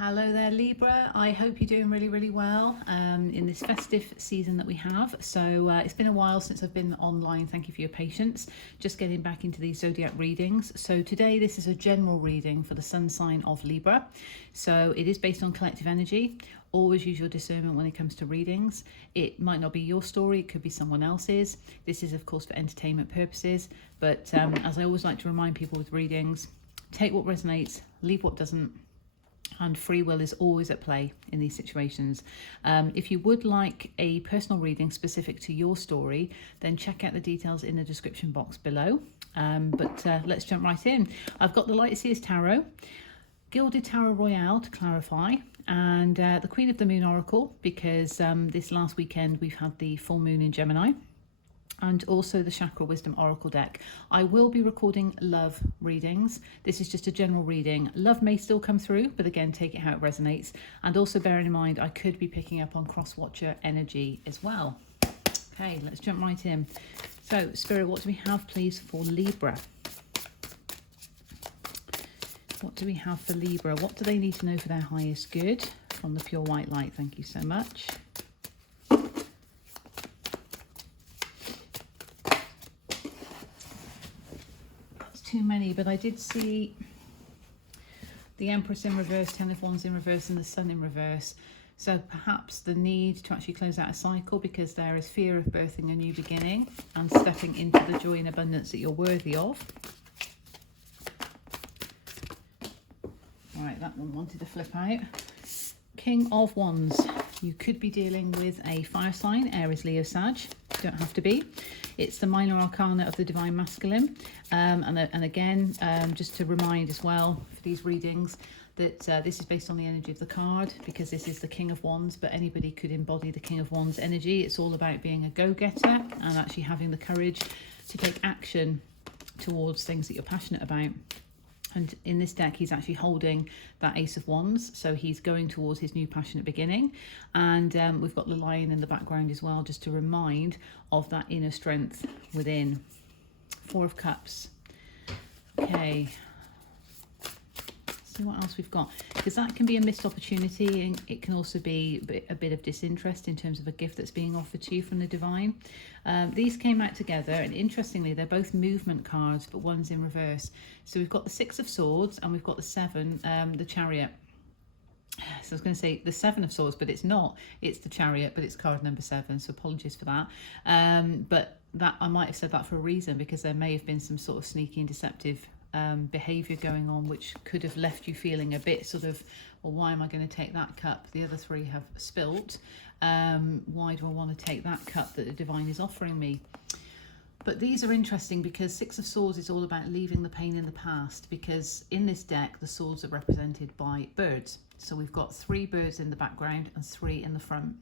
Hello there, Libra. I hope you're doing really well in this festive season that we have. So it's been a while since I've been online. Thank you for your patience. Just getting back into these zodiac readings. So today this is a general reading for the sun sign of Libra. So it is based on collective energy. Always use your discernment when it comes to readings. It might not be your story, it could be someone else's. This is of course for entertainment purposes, but as I always like to remind people with readings, take what resonates, leave what doesn't. And free will is always at play in these situations. If you would like a personal reading specific to your story, then check out the details in the description box below. But let's jump right in. I've got the Light Seers Tarot, Gilded Tarot Royale to clarify, and the Queen of the Moon Oracle, because this last weekend we've had the full moon in Gemini, and also the Chakra Wisdom Oracle deck. I will be recording love readings. This is just a general reading. Love may still come through, but again, take it how it resonates. And also bearing in mind, I could be picking up on cross-watcher energy as well. Okay, let's jump right in. So, Spirit, what do we have, please, for Libra? What do we have for Libra? What do they need to know for their highest good? From the pure white light, thank you so much. Too many, but I did see the Empress in reverse, Ten of Wands in reverse, and the Sun in reverse. So perhaps the need to actually close out a cycle, because there is fear of birthing a new beginning and stepping into the joy and abundance that you're worthy of. All right, that one wanted to flip out. King of Wands. You could be dealing with a fire sign, Aries, Leo, Sag. Don't have to be. It's the minor arcana of the divine masculine, and again, just to remind as well for these readings that this is based on the energy of the card, because this is the King of Wands, but anybody could embody the King of Wands energy. It's all about being a go-getter and actually having the courage to take action towards things that you're passionate about. And in this deck, he's actually holding that Ace of Wands. So he's going towards his new passionate beginning. And we've got the lion in the background as well, just to remind of that inner strength within. Four of Cups. Okay. See what else we've got, because that can be a missed opportunity, and it can also be a bit of disinterest in terms of a gift that's being offered to you from the divine. These came out together, and interestingly they're both movement cards, but one's in reverse. So we've got the Six of Swords and we've got the Seven, the Chariot. So I was going to say the Seven of Swords, but it's not. It's the Chariot, but it's card number 7, so apologies for that. But that, I might have said that for a reason, because there may have been some sort of sneaky and deceptive behavior going on, which could have left you feeling a bit sort of, well, why am I going to take that cup? The other three have spilt. Why do I want to take that cup that the divine is offering me? But these are interesting, because Six of Swords is all about leaving the pain in the past, because in this deck the swords are represented by birds. So we've got 3 birds in the background and 3 in the front.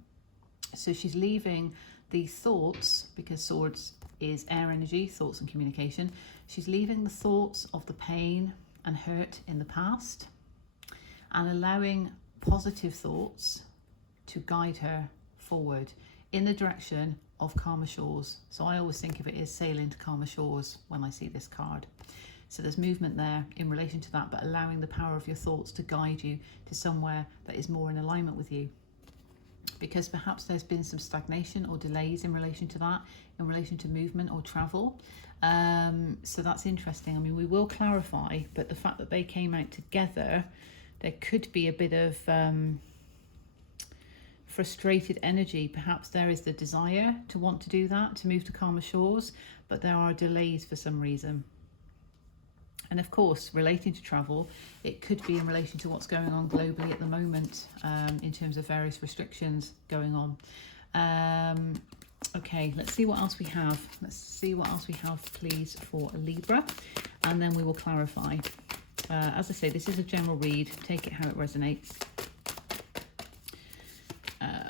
So she's leaving the thoughts, because swords is air energy, thoughts and communication. She's leaving the thoughts of the pain and hurt in the past and allowing positive thoughts to guide her forward in the direction of calmer shores. So I always think of it as sailing to calmer shores when I see this card. So there's movement there in relation to that, but allowing the power of your thoughts to guide you to somewhere that is more in alignment with you. Because perhaps there's been some stagnation or delays in relation to that, in relation to movement or travel. So that's interesting. I mean, we will clarify, but the fact that they came out together, there could be a bit of frustrated energy. Perhaps there is the desire to want to do that, to move to calmer shores, but there are delays for some reason. And of course, relating to travel, it could be in relation to what's going on globally at the moment, in terms of various restrictions going on. Okay, let's see what else we have. Let's see what else we have, please, for Libra, and then we will clarify. As I say, this is a general read. Take it how it resonates.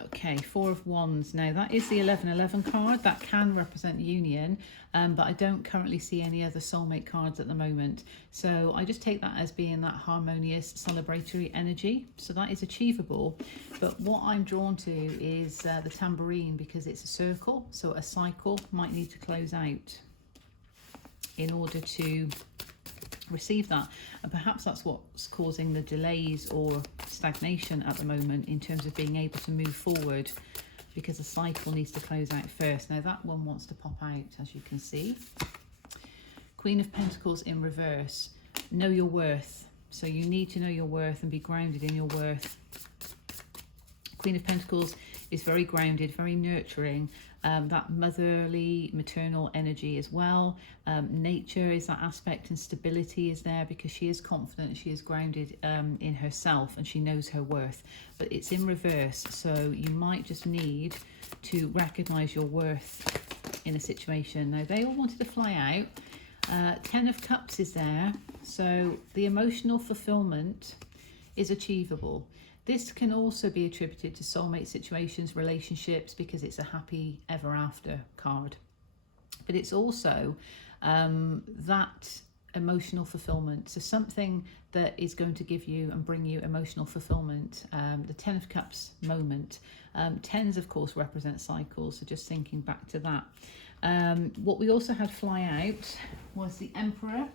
Okay, Four of Wands. Now that is the 1111 card. That can represent union, but I don't currently see any other soulmate cards at the moment. So I just take that as being that harmonious, celebratory energy. So that is achievable. But what I'm drawn to is the tambourine, because it's a circle. So a cycle might need to close out in order to receive that. And perhaps that's what's causing the delays or stagnation at the moment in terms of being able to move forward, because the cycle needs to close out first. Now that one wants to pop out, as you can see. Queen of Pentacles in reverse. Know your worth. So you need to know your worth and be grounded in your worth. Queen of Pentacles is very grounded, very nurturing. That motherly, maternal energy as well. Nature is that aspect, and stability is there because she is confident, she is grounded in herself, and she knows her worth. But it's in reverse, so you might just need to recognize your worth in a situation. Now, they all wanted to fly out. 10 of Cups is there, so the emotional fulfillment is achievable. This can also be attributed to soulmate situations, relationships, because it's a happy ever after card. But it's also that emotional fulfillment. So something that is going to give you and bring you emotional fulfillment. The 10 of Cups moment. Tens, of course, represent cycles. So just thinking back to that. What we also had fly out was the Emperor.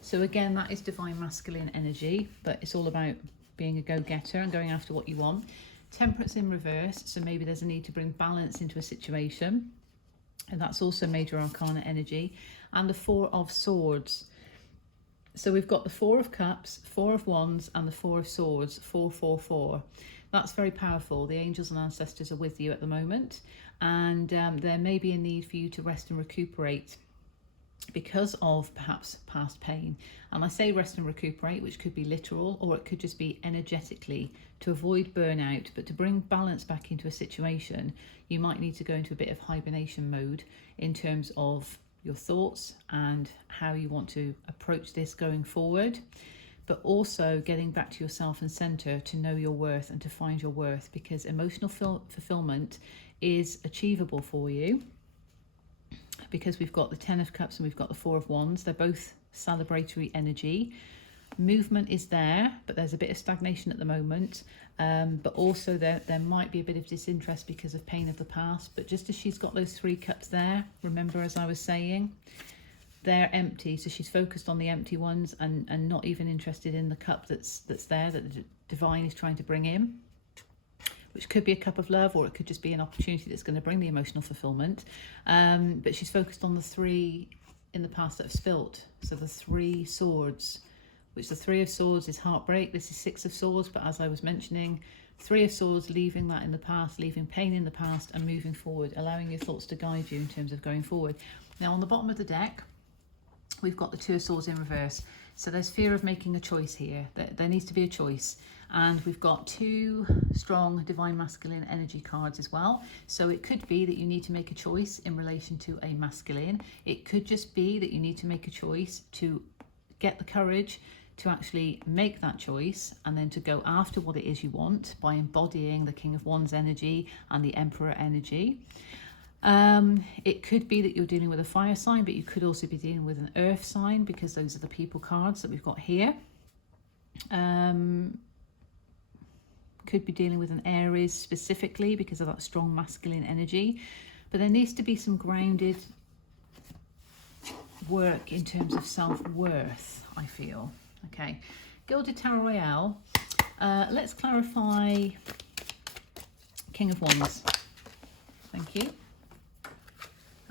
So again, that is divine masculine energy, but it's all about being a go-getter and going after what you want. Temperance in reverse, so maybe there's a need to bring balance into a situation, and that's also major arcana energy. And the 4 of Swords. So we've got the 4 of Cups, 4 of Wands, and the 4 of Swords. 4, 4, 4. That's very powerful. The angels and ancestors are with you at the moment, and there may be a need for you to rest and recuperate because of perhaps past pain. And I say rest and recuperate, which could be literal, or it could just be energetically, to avoid burnout. But to bring balance back into a situation, you might need to go into a bit of hibernation mode in terms of your thoughts and how you want to approach this going forward. But also getting back to yourself and center to know your worth and to find your worth, because emotional fulfillment is achievable for you. Because we've got the 10 of Cups and we've got the 4 of Wands. They're both celebratory energy. Movement is there, but there's a bit of stagnation at the moment. But also there might be a bit of disinterest because of pain of the past. But just as she's got those 3 cups there, remember, as I was saying, they're empty. So she's focused on the empty ones and not even interested in the cup that's there, that the divine is trying to bring in, which could be a cup of love, or it could just be an opportunity that's going to bring the emotional fulfillment. But she's focused on the 3 in the past that have spilt. So the 3 swords, which the 3 of Swords is heartbreak. This is 6 of Swords, but as I was mentioning, 3 of Swords, leaving that in the past, leaving pain in the past and moving forward, allowing your thoughts to guide you in terms of going forward. Now, on the bottom of the deck, we've got the 2 of Swords in reverse. So there's fear of making a choice here. There needs to be a choice. And we've got 2 strong divine masculine energy cards as well. So it could be that you need to make a choice in relation to a masculine. It could just be that you need to make a choice to get the courage to actually make that choice and then to go after what it is you want by embodying the King of Wands energy and the Emperor energy. It could be that you're dealing with a fire sign, but you could also be dealing with an earth sign, because those are the people cards that we've got here. Could be dealing with an Aries specifically because of that strong masculine energy. But there needs to be some grounded work in terms of self-worth, I feel. Okay, Gilded Tarot Royale. Let's clarify King of Wands. Thank you.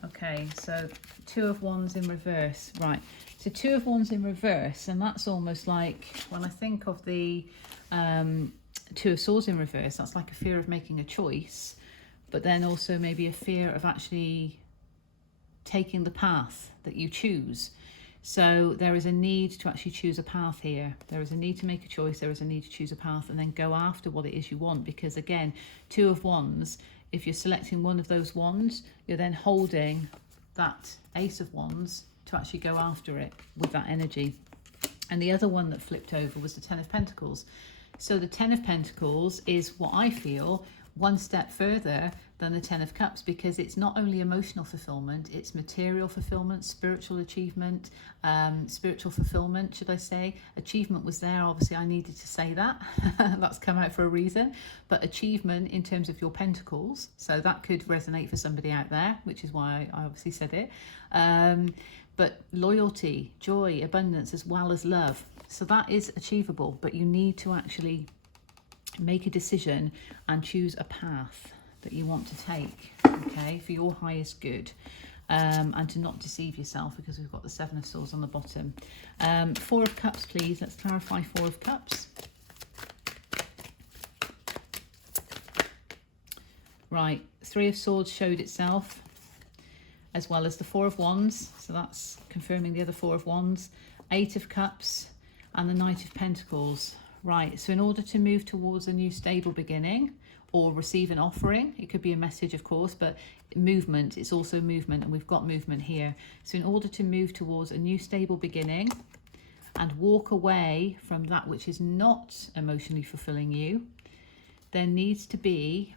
Okay, so 2 of Wands in reverse. Right, so 2 of Wands in reverse, and that's almost like, when I think of the 2 of Swords in reverse, that's like a fear of making a choice, but then also maybe a fear of actually taking the path that you choose. So there is a need to actually choose a path here. There is a need to make a choice. There is a need to choose a path and then go after what it is you want. Because again, 2 of Wands, if you're selecting one of those wands, you're then holding that Ace of Wands to actually go after it with that energy. And the other one that flipped over was the 10 of Pentacles. So the 10 of Pentacles is what I feel one step further than the 10 of Cups, because it's not only emotional fulfillment, it's material fulfillment, spiritual achievement, spiritual fulfillment, should I say. Achievement was there, obviously I needed to say that. That's come out for a reason. But achievement in terms of your pentacles, so that could resonate for somebody out there, which is why I obviously said it. but loyalty, joy, abundance, as well as love. So that is achievable, but you need to actually make a decision and choose a path that you want to take, okay, for your highest good. And to not deceive yourself, because we've got the Seven of Swords on the bottom. Four of Cups, please. Let's clarify Four of Cups. Right, Three of Swords showed itself, as well as the Four of Wands. So that's confirming the other Four of Wands. Eight of Cups and the Knight of Pentacles. Right, so in order to move towards a new stable beginning, or receive an offering, it could be a message, of course, but movement, it's also movement, and we've got movement here. So in order to move towards a new stable beginning and walk away from that which is not emotionally fulfilling you, there needs to be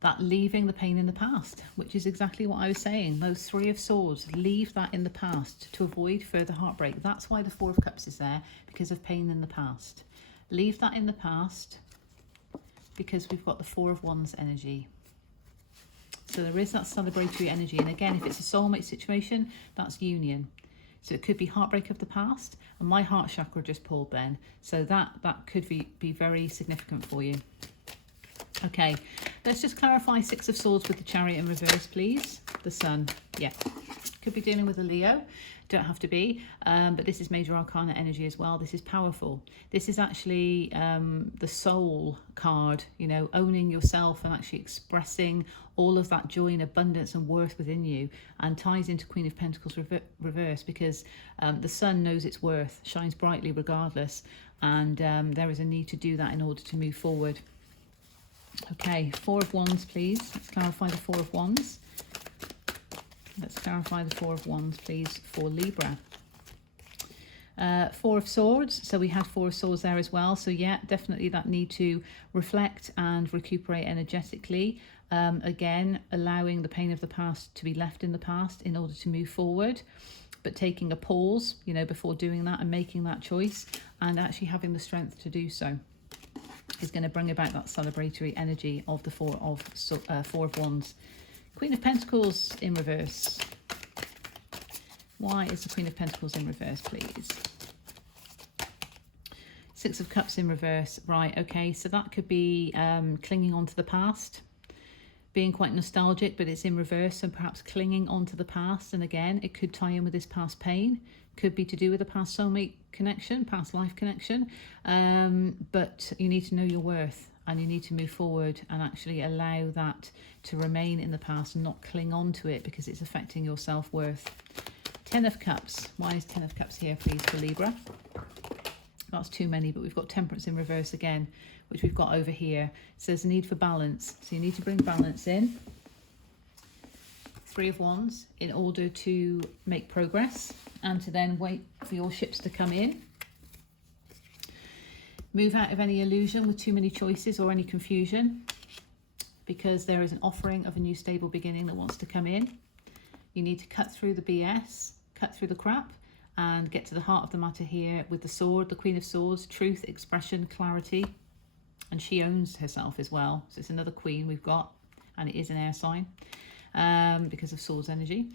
that leaving the pain in the past, which is exactly what I was saying. Those Three of Swords, leave that in the past to avoid further heartbreak. That's why the Four of Cups is there, because of pain in the past. Leave that in the past, because we've got the Four of Wands energy. So there is that celebratory energy. And again, if it's a soulmate situation, that's union. So it could be heartbreak of the past. And my heart chakra just pulled then. So that could be very significant for you. Okay, let's just clarify Six of Swords with the Chariot in reverse, please. The Sun, yeah. Could be dealing with a Leo, don't have to be, but this is major arcana energy as well. This is powerful. This is actually the soul card, you know, owning yourself and actually expressing all of that joy and abundance and worth within you, and ties into Queen of Pentacles reverse, because the sun knows its worth, shines brightly regardless, and there is a need to do that in order to move forward. Okay, Four of Wands, please. Let's clarify the Four of Wands. Let's clarify the Four of Wands, please, for Libra. Four of Swords. So we had Four of Swords there as well. So yeah, definitely that need to reflect and recuperate energetically. Again, allowing the pain of the past to be left in the past in order to move forward, but taking a pause, you know, before doing that and making that choice, and actually having the strength to do so is going to bring about that celebratory energy of the Four of Wands. Queen of Pentacles in reverse. Why is the Queen of Pentacles in reverse, please? Six of Cups in reverse. Right, okay, so that could be clinging on to the past, being quite nostalgic, but it's in reverse, and perhaps clinging on to the past. And again, it could tie in with this past pain. Could be to do with a past soulmate connection, past life connection. But you need to know your worth, and you need to move forward and actually allow that to remain in the past and not cling on to it, because it's affecting your self-worth. Ten of Cups. Why is Ten of Cups here, please, for Libra? That's too many, but we've got Temperance in reverse again, which we've got over here. So there's a need for balance. So you need to bring balance in. Three of Wands in order to make progress and to then wait for your ships to come in. Move out of any illusion with too many choices or any confusion, because there is an offering of a new stable beginning that wants to come in. You need to cut through the BS, cut through the crap, and get to the heart of the matter here with the Sword, the Queen of Swords, truth, expression, clarity. And she owns herself as well. So it's another queen we've got, and it is an air sign. Because of Swords energy,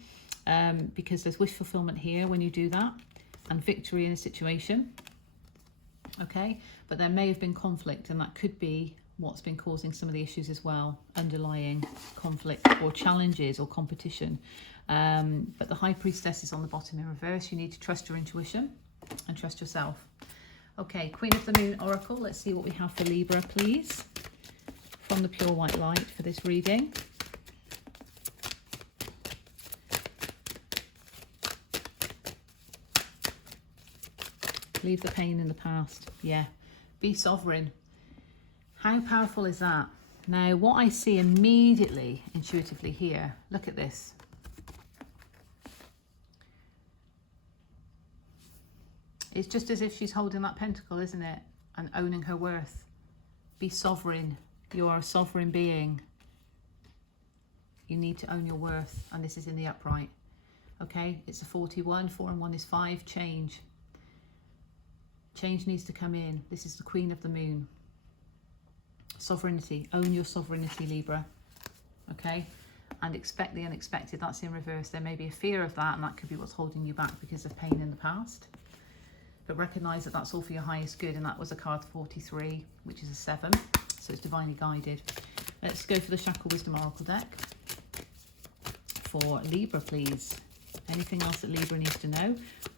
because there's wish fulfillment here when you do that, and victory in a situation. Okay, but there may have been conflict, and that could be what's been causing some of the issues as well, underlying conflict or challenges or competition. But the High Priestess is on the bottom in reverse. You need to trust your intuition and trust yourself. Okay, Queen of the Moon Oracle. Let's see what we have for Libra, please, from the Pure White Light for this reading. Leave the pain in the past. Yeah. Be sovereign. How powerful is that? Now, what I see immediately, intuitively here, look at this. It's just as if she's holding that pentacle, isn't it? And owning her worth. Be sovereign. You are a sovereign being. You need to own your worth. And this is in the upright. Okay, it's a 41. 4 and 1 is 5. Change. Change needs to come in. This is the Queen of the Moon. Sovereignty. Own your sovereignty, Libra. Okay? and expect the unexpected. That's in reverse. There may be a fear of that, and that could be what's holding you back because of pain in the past. But recognize that that's all for your highest good, and that was a card 43, which is a 7, so it's divinely guided. Let's go for the Chakra Wisdom Oracle deck for Libra, please. Anything else that Libra needs to know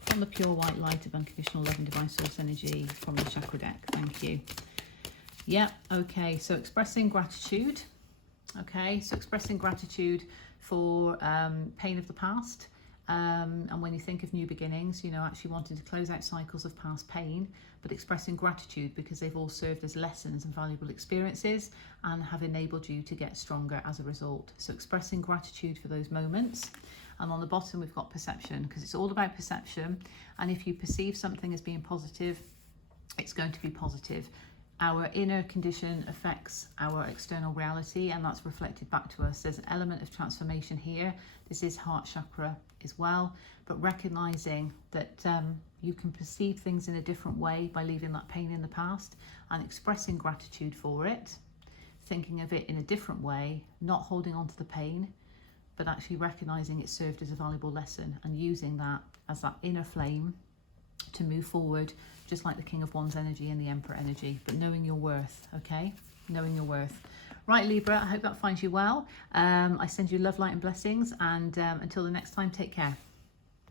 from the pure white light of unconditional love and divine source energy from the chakra deck? Thank you. Yeah, okay, so expressing gratitude. Okay, so expressing gratitude for pain of the past. And when you think of new beginnings, you know, actually wanting to close out cycles of past pain, but expressing gratitude because they've all served as lessons and valuable experiences and have enabled you to get stronger as a result. So expressing gratitude for those moments. And on the bottom, we've got perception, because it's all about perception. And if you perceive something as being positive, it's going to be positive. Our inner condition affects our external reality, and that's reflected back to us. There's an element of transformation here. This is heart chakra as well, but recognizing that you can perceive things in a different way by leaving that pain in the past and expressing gratitude for it, thinking of it in a different way, not holding on to the pain, but actually recognizing it served as a valuable lesson and using that as that inner flame to move forward, just like the King of Wands energy and the Emperor energy, but knowing your worth, okay? Knowing your worth. Right, Libra, I hope that finds you well. I send you love, light and blessings, and until the next time, take care.